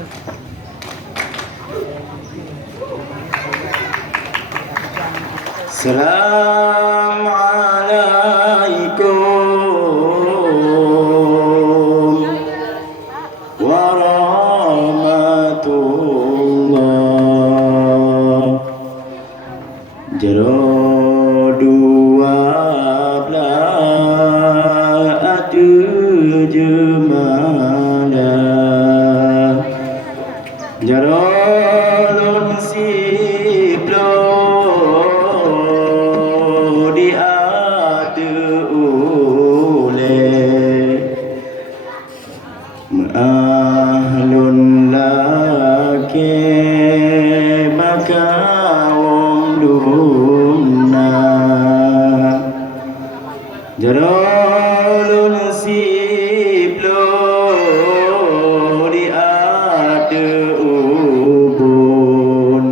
Assalamualaikum warahmatullah. Jero dua belah jemalah. Jero lun siplo di adu ule ahlun lake maka wong dumna jarolun siplo di adu ubun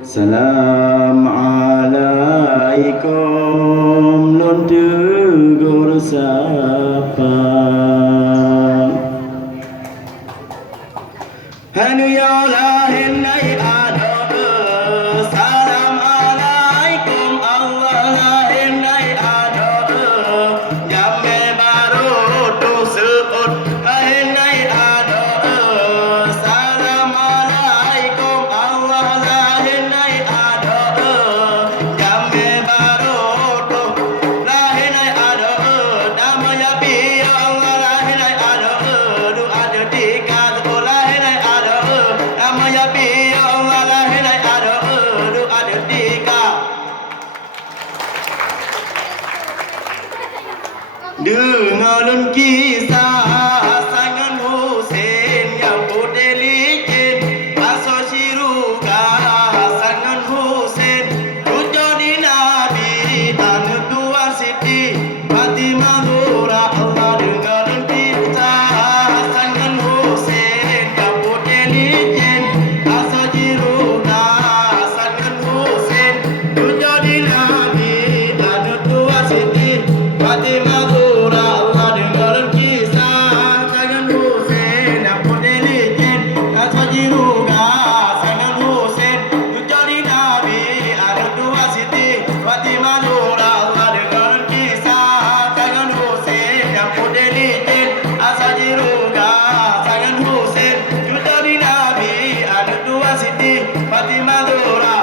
salam alaikum nun tegur sapa hanu ya lahin ay ado salam alaikum Allah lahin ay ado jamme baru tu seut lahin ay ado salam alaikum Allah lahin ay ado jamme baru tu lahin ay ado namanya bi Allah lahin ay ado du ada tiga lahin ay namanya bi Allah lahin ay ado du ada tiga dengar kisah sangan Husain yang putih licin pasal siruga sangan Husain tujuh di Nabi anak Tuan Siti Fatimah Zahra Allah dengar kisah sangan Husain yang putih licin pasal siruga sangan Husain tujuh di Nabi anak Tuan Siti Fatimah Zahra Allah dengar kisah sangan Husain yang putih licin pasal siruga sangan Husain tujuh di Nabi anak Tuan Siti Fatimah Zahra Allah dengar kisah sangan Husain yang putih licin asal siruga sangan Husain tujuh di Nabi anak Tuan Siti Fatimah Zahra.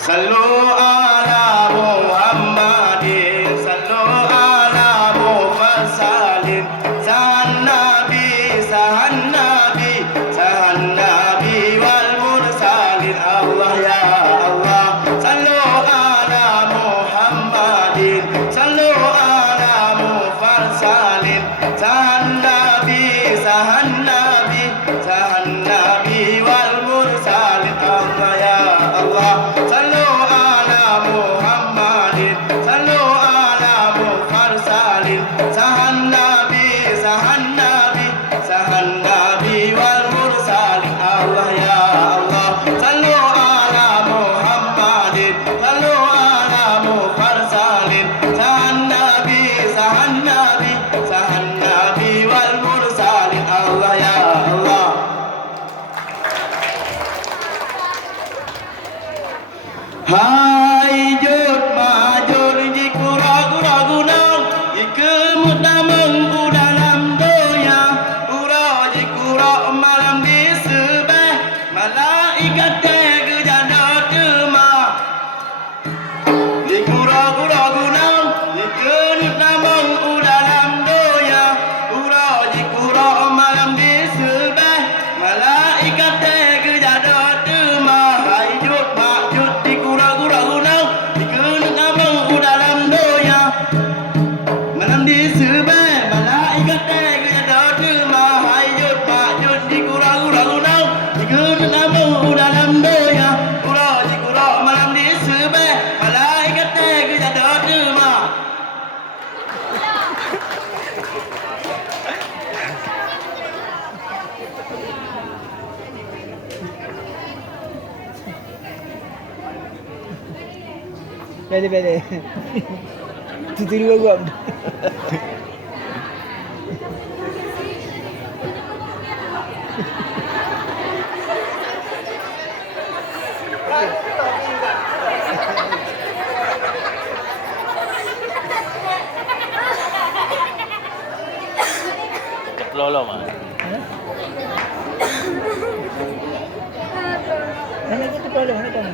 Sallu ala Muhammadin sallu ala Muhammadin sahan Nabi sahan Nabi sahan Nabi wal mursalin Allah ya Allah sallu ala Muhammadin sallu ala Muhammadin sahan Nabi sahan Nabi sahan Nabi wal mursalin Allah ya Allah sallu ala Muhammadin sallu ala Muhammadin sahan Nabi sahan Nabi sahan Nabi wal mursalin Allah ya Allah sallu ala Muhammadin sallu ala Muhammadin sahan Nabi sahan Nabi sahan Nabi wal mursalin Allah ya Allah. Hai jut majur jiku ragu-ragu nang ikemut damang ku dalam doya ura jiku rak malam di sebeh malaikat tega janda tema jiku ragu-ragu nang ikemut damang ku dalam doya ura jiku rak malam di sebeh malaikat tega janda tema hai jut majur ragu-ragu nang dikenut abang ku dalam doya malam di sebeh malaikat tega janda tema hai jut majut di ragu-ragu nang dikenut abang ku dalam doya ura jikura malam di sebeh malaikat tega janda tema. Pede. Tutu dua gua. belum ah. Mana kita tolong ni kan?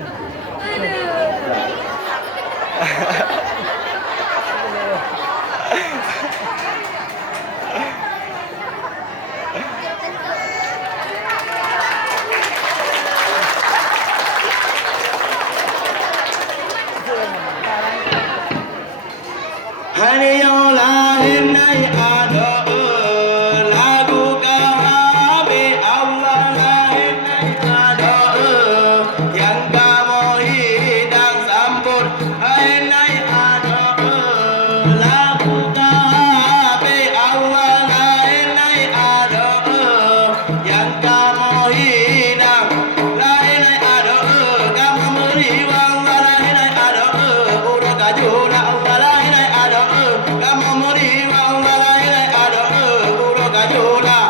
Hari yang lahir naik ada lagu kami Allah lahir naik ada yang kamu hidang sambut hari naik ada lagu kami Allah lahir naik ada yang kamu hidang lahir naik ada kamu meriwang lahir naik ada udah kajula Allah lahir naik ada kamu meriwang lahir naik ada udah kajula.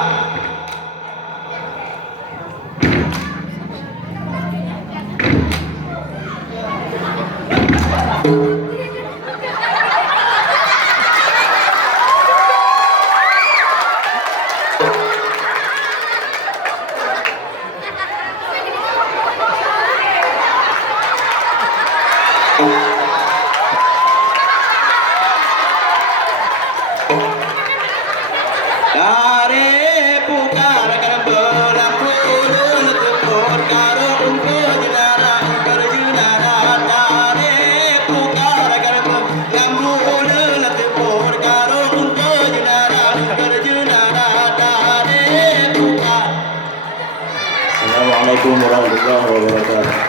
Dari pukarkan belampu tepur karo umpo jenara berjenara dari pukarkan belampu tepur karo umpo jenara berjenara dari pukar. Assalamualaikum warahmatullahi wabarakatuh.